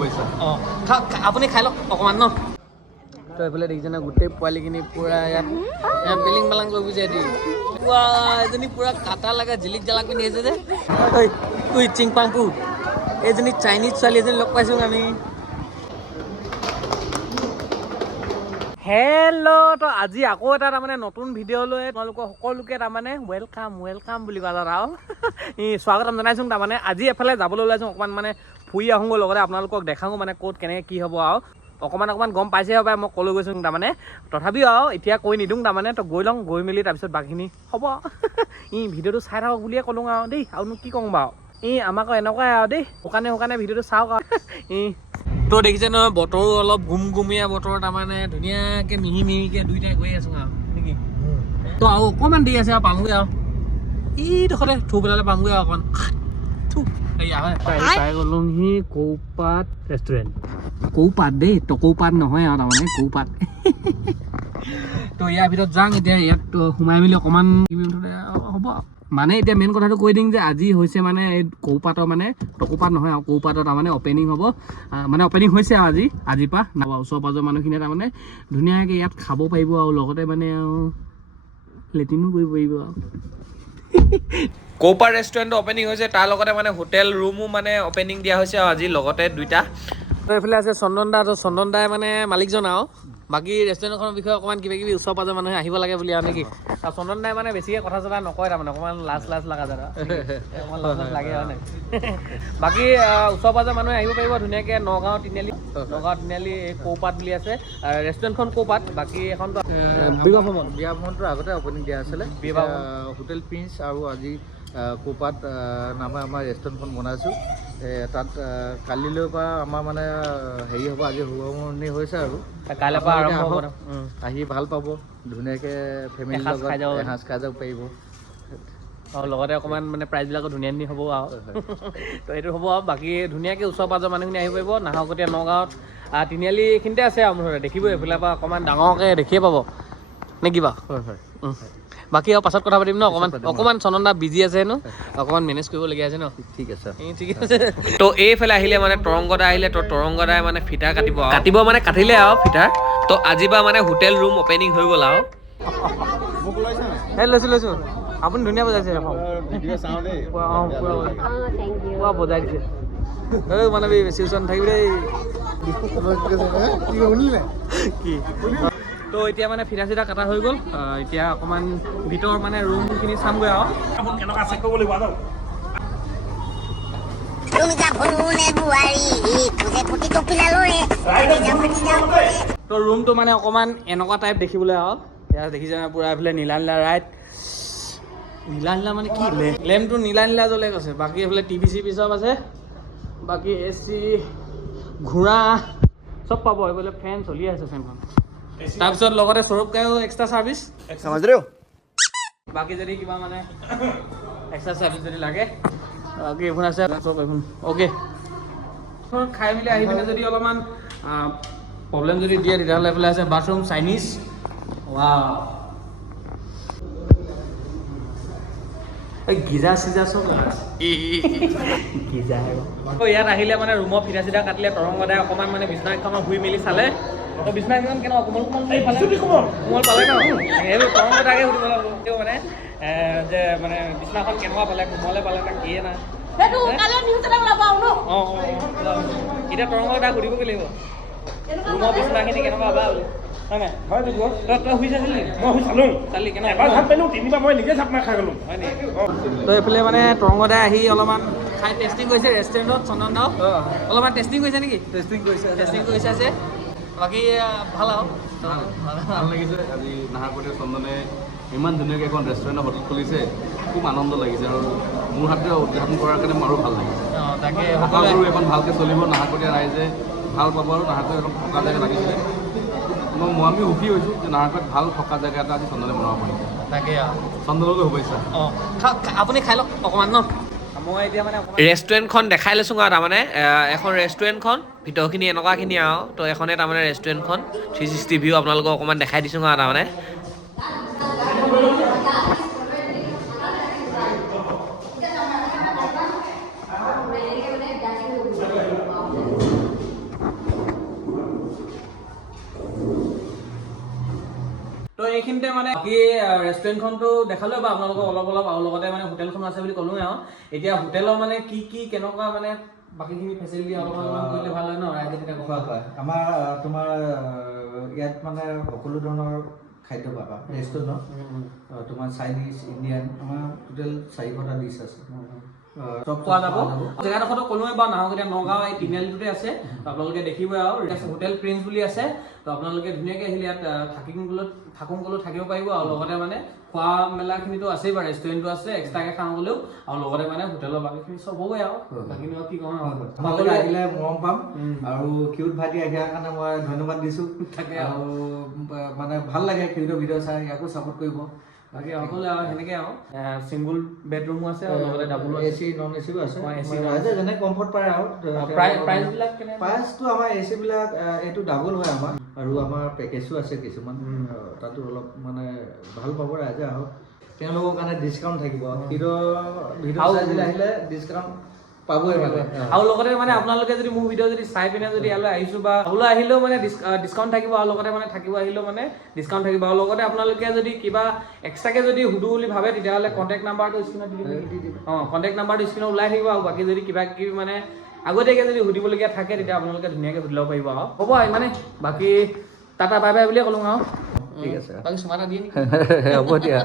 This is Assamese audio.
পাইছা অঁ আপুনি খাই লওক অকণমান ন তো এইফালে দেখিছেনে গোটেই পোৱালিখিনি পূৰা ইয়াত বেলিং বালাং কৰি বুজাই দিয়ে পুৱা এজনী পূৰা কাটা লগা জিলিক জালাক পিন্ধি আছে যে ঐ চিংপাংপু এইজনী চাইনিজ ছোৱালী এজনী লগ পাইছোঁ আমি হেল্ল' তো আজি আকৌ এটা তাৰমানে নতুন ভিডিঅ' লৈ তোমালোকক সকলোকে তাৰমানে ৱেলকাম বুলি কোৱা যাত আৰু স্বাগতম জনাইছোঁ তাৰমানে আজি এফালে যাবলৈ ওলাইছোঁ অকণমান মানে ফুৰি আহোঁগৈ লগতে আপোনালোকক দেখাওঁ মানে ক'ত কেনেকৈ কি হ'ব আৰু অকণমান গম পাইছে হ'ব মই ক'লৈ গৈছোঁ তাৰমানে তথাপিও আৰু এতিয়া কৈ নিদিওঁ তাৰমানে তো গৈ লওঁ গৈ মেলি তাৰপিছত বাকীখিনি হ'ব ভিডিঅ'টো চাই থাকক বুলিয়ে ক'লোঁ আৰু দেই আৰুনো কি কওঁ বাৰু আমাক এনেকুৱাই আৰু দেই শুকানে ভিডিঅ'টো চাওক আৰু তো দেখিছে নহয় বতৰো অলপ গুমগুমীয়া বতৰ তাৰমানে ধুনীয়াকৈ মিহিকৈ দুইটাই গৈ আছোঁ আৰু নেকি তো আৰু অকণমান দেৰি আছে আৰু পামগৈ আৰু এইডোখৰতে থু পেলালে পামগৈ আৰু অকণ পাই গ'লো সি কৌপাত ৰেষ্টুৰেণ্ট কৌপাত দেই কৌপাত নহয় আৰু তাৰমানে কৌপাত তো ইয়াৰ ভিতৰত যাওঁ এতিয়া ইয়াত সোমাই মেলি অকণমান হ'ব মানে এতিয়া মেইন কথাটো কৈ দিম যে আজি হৈছে মানে এই কৌপাতৰ মানে টকৌপাত নহয় আৰু কৌপাতৰ তাৰমানে অপেনিং হ'ব মানে অপেনিং হৈছে আৰু আজিৰ পৰা ওচৰ পাঁজৰ মানুহখিনিয়ে তাৰমানে ধুনীয়াকৈ ইয়াত খাব পাৰিব আৰু লগতে মানে আৰু লেট্ৰিনো কৰিব পাৰিব আৰু কৌপাত ৰেষ্টুৰেণ্টটো অপেনিং হৈছে তাৰ লগতে মানে হোটেল ৰুমো মানে অপেনিং দিয়া হৈছে আৰু আজি লগতে দুইটা এইফালে আছে চন্দন দা তো চন্দন দাই মানে মালিকজন আৰু বাকী ৰেষ্টুৰেণ্টখনৰ বিষয়ে অকণমান কিবাকিবি ওচৰ পাঁজৰ মানুহে আহিব লাগে বুলি আৰু নেকি আৰু চন্দন দাই মানে বেছিকৈ কথা চথা নকয় তাৰমানে অকণমান লাজ লগা যায় অকণমান লাজ লাগে আৰু নাই বাকী ওচৰ পাঁজৰ মানুহে আহিব পাৰিব ধুনীয়াকৈ নগাঁও তিনিআলি এই কৌপাত বুলি আছে ৰেষ্টুৰেণ্টখন কৌপাত বাকী এখনতো বিয়া ভ্ৰমণটোৰ আগতে অপেনিং দিয়া আছিলে হোটেল প্ৰিন্স আৰু আজি কৌপাত নামে আমাৰ ৰেষ্টুৰেণ্টখন বনাইছোঁ তাত কালিলৈ পৰা আমাৰ মানে হেৰি হ'ব আজি শুভাৰম্ভণি হৈছে আৰু কাইলৈ পৰা আৰম্ভ হ'ব আহি ভাল পাব ধুনীয়াকৈ ফেমিলিৰ লগত এসাঁজ খাই যাব পাৰিব আৰু লগতে অকণমান মানে প্ৰাইজবিলাকো ধুনীয়া হ'ব আৰু তো সেইটো হ'ব আৰু বাকী ধুনীয়াকৈ ওচৰ পাঁজৰ মানুহখিনি আহিব পাৰিব নাহৰকটীয়া নগাঁৱত তিনিআলি এইখিনিতে আছে আৰু মুঠতে দেখিবই এইফালৰ পৰা অকণমান ডাঙৰকৈ দেখিয়ে পাব নে কিবা হয় বাকী আৰু পাছত কথা পাতিম ন অকণমান চন্দন দা বিজি আছে হেনো অকণমান মেনেজ কৰিবলগীয়া আছে ন ঠিক আছে তো এইফালে আহিলে মানে তৰংগদা আহিলে তো তৰংগদাই মানে ফিটা কাটিব মানে কাটিলে আৰু ফিটাৰ তো আজি পৰা মানে হোটেল ৰুম অপেনিং হৈ গ'ল আৰু লৈছোঁ আপুনি ধুনীয়া বজাইছে পুৰা বজাই দিছে মানে বেছি ওচৰত নাথাকিবি দেই কি তো এতিয়া মানে ফিটা চিটা কাটা হৈ গ'ল এতিয়া অকণমান ভিতৰ মানে ৰুমখিনি চামগৈ আৰু কেনেকুৱা চেক কৰিব লাগিব তো ৰুমটো মানে অকণমান এনেকুৱা টাইপ দেখিবলৈ আৰু এতিয়া দেখিছে পুৰা এইফালে নীলা ৰাইট নীলা মানে কি লেম্পটো নীলা জ্বলে গৈছে বাকী এইফালে টিভি চিভি চব আছে বাকী AC ঘোঁৰা চব পাব এইফালে ফেন চলি আছে ফেনখন তাৰপিছত লগতে সৌৰভ গায়ো এক্সট্ৰা চাৰ্ভিচ বাকী যদি কিবা মানে এক্সট্ৰা চাৰ্ভিচ যদি লাগে বাকী এইখন আছে চব এইখন অ'কে খাই মেলি আহি পিনে যদি অলপমান প্ৰব্লেম যদি দিয়ে তেতিয়াহ'লে এইফালে আছে বাথৰুম চাইনিজ গিজা চিজা চব গিজা ইয়াত আহিলে মানে ৰুমৰ ফিটা চিটা কাটিলে তৰংগদাই অকণমান মানে বিছনাখন শুই মেলি চালে তো বিছনাখন কেনেকুৱা কোমল পালে ন সেইবোৰ তৰংগদাকে সুধিব লাগিব মানে যে মানে বিছনাখন কেনেকুৱা পালে কোমলে পালে না কিয়ে না এতিয়া তৰংগদাক সুধিবগৈ লাগিব ৰুমৰ বিছনাখিনি কেনেকুৱা বা বুলি এইফালে মানে তৰংগদাই আহি অলপমান খাই টেষ্টিং কৰিছে ৰেষ্টুৰেণ্টত চন্দন দাও অলপমান টেষ্টিং কৰিছে নেকি টেষ্টিং কৰিছে আছে বাকী ভাল আৰু ভাল লাগিছে আজি নাহৰকটীয়া চন্দনে ইমান ধুনীয়াকৈ এখন ৰেষ্টুৰেণ্ট হোটেল খুলিছে খুব আনন্দ লাগিছে আৰু মোৰ হাতে উদযাপন কৰাৰ কাৰণে মোৰো ভাল লাগিছে তাকে সকলো এখন ভালকৈ চলিব নাহৰকটীয়া ৰাইজে ভাল পাব আৰু নাহৰকটীয়া এখন থকা জেগা লাগিছিলে আমি সুখী হৈছোঁ যে নাহৰকটীয়াত ভাল থকা জেগা এটা আজি চন্দনে বনাব পাৰিছে তাকে চন্দনলৈ শুভেচ্ছা আপুনি খাই লওক অকণমান ন মই এতিয়া মানে ৰেষ্টুৰেণ্টখন দেখাই লৈছোঁ আৰু তাৰমানে এখন ৰেষ্টুৰেণ্টখন ভিতৰখিনি এনেকুৱাখিনি আৰু তো এখনে তাৰমানে ৰেষ্টুৰেণ্টখন 360 ভিউ আপোনালোকক অকণমান দেখাই দিছোঁ আৰু তাৰমানে এইখিনিতে মানে বাকী ৰেষ্টুৰেণ্টখনটো দেখালোঁ বা আপোনালোকক অলপ আৰু লগতে মানে হোটেলখনো আছে বুলি ক'লোৱে আৰু এতিয়া হোটেলৰ মানে কি কেনেকুৱা মানে বাকীখিনি ফেচিলিটি অলপমান কৰিলে ভাল হয় ন ৰাইজে তেতিয়া গম পায়। আমাৰ তোমাৰ ইয়াত মানে সকলো ধৰণৰ খাদ্য পাবা ৰেষ্টুৰেণ্টত তোমাৰ চাইনিজ ইণ্ডিয়ান আমাৰ টোটেল 4টা ডিছ আছে চব পোৱা যাব জেগাডোখৰতো ক'লোৱে বাৰু নাহক এতিয়া নগাঁও এই তিনিআলিটোতে আছে আপোনালোকে দেখিবই আৰু হোটেল প্ৰিন্স বুলি আছে তো আপোনালোকে ধুনীয়াকৈ আহিলে ইয়াত থাকোঁ ক'লেও থাকিব পাৰিব আৰু লগতে মানে খোৱা মেলাখিনিতো আছেই বাৰু ৰেষ্টুৰেণ্টটো আছে এক্সট্ৰাকৈ খাওঁ গ'লেও আৰু লগতে মানে হোটেলৰ বাকীখিনি চব হ'বই আৰু বাকী কি কওঁ তোমালোকে আহিলে মৰম পাম আৰু কিউট ভাইটি আহিয়াৰ কাৰণে মই ধন্যবাদ দিছোঁ থাকে আৰু মানে ভাল লাগে কিউটৰ ভিডিঅ' চাই ইয়াকো ছাপোৰ্ট কৰিব বাকী সকলোৱে আৰু সেনেকৈ আৰু চিংগুল বেডৰুমো আছে আৰু লগতে ডাবল AC নন ACও আছে ৰাইজে যেনে কমফৰ্ট পায় আৰু প্ৰাইচবিলাক কেনেকৈ প্ৰাইচটো আমাৰ AC বিলাক এইটো ডাবল হয় আমাৰ আৰু আমাৰ পেকেজো আছে কিছুমান তাতো অলপ মানে ভাল পাব ৰাইজে আহক তেওঁলোকৰ কাৰণে ডিছকাউণ্ট থাকিব ভিডিঅ' চাই আহিলে ডিছকাউণ্ট পাবই মানে আৰু লগতে মানে আপোনালোকে যদি মোৰ ভিডিঅ' যদি চাই পিনে যদি ইয়ালৈ আহিছোঁ বা হ'লেও আহিলেও মানে ডিছকাউণ্ট থাকিব আৰু লগতে মানে থাকিব আহিলেও মানে ডিছকাউণ্ট থাকিব আৰু লগতে আপোনালোকে যদি কিবা এক্সট্ৰাকৈ যদি সুধো বুলি ভাবে তেতিয়াহ'লে কণ্টেক্ট নাম্বাৰটো স্ক্ৰীণত দি দিব কণ্টেক্ট নাম্বাৰটো স্ক্ৰীণত ওলাই থাকিব আৰু বাকী যদি কিবা কিবি মানে আগতীয়াকৈ যদি সুধিবলগীয়া থাকে তেতিয়া আপোনালোকে ধুনীয়াকৈ সুধি ল'ব পাৰিব আৰু হ'ব ইমানে বাকী টাটা বাই বাই বুলিয়ে ক'লোঁ আৰু ঠিক আছে বাকী চুমা এটা দিয়ে নেকি হ'ব দিয়া